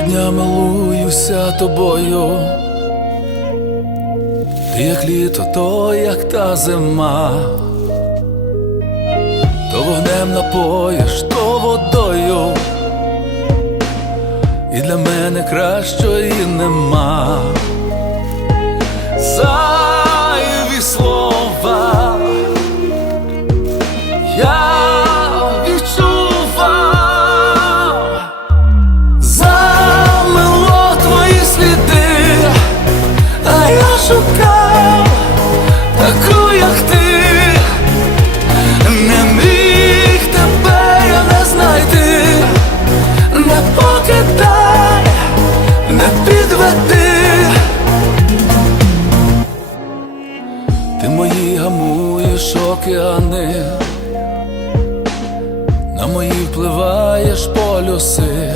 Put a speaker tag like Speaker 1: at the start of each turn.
Speaker 1: щодня милуюся тобою, ти як літо, то як та зима, то вогнем напоїш, то водою, і для мене кращої нема. Зайві слова. Я шукав таку, як ти, не міг тебе я не знайти, не покидай, не підведи, ти мої гамуєш океани, на мої впливаєш полюси.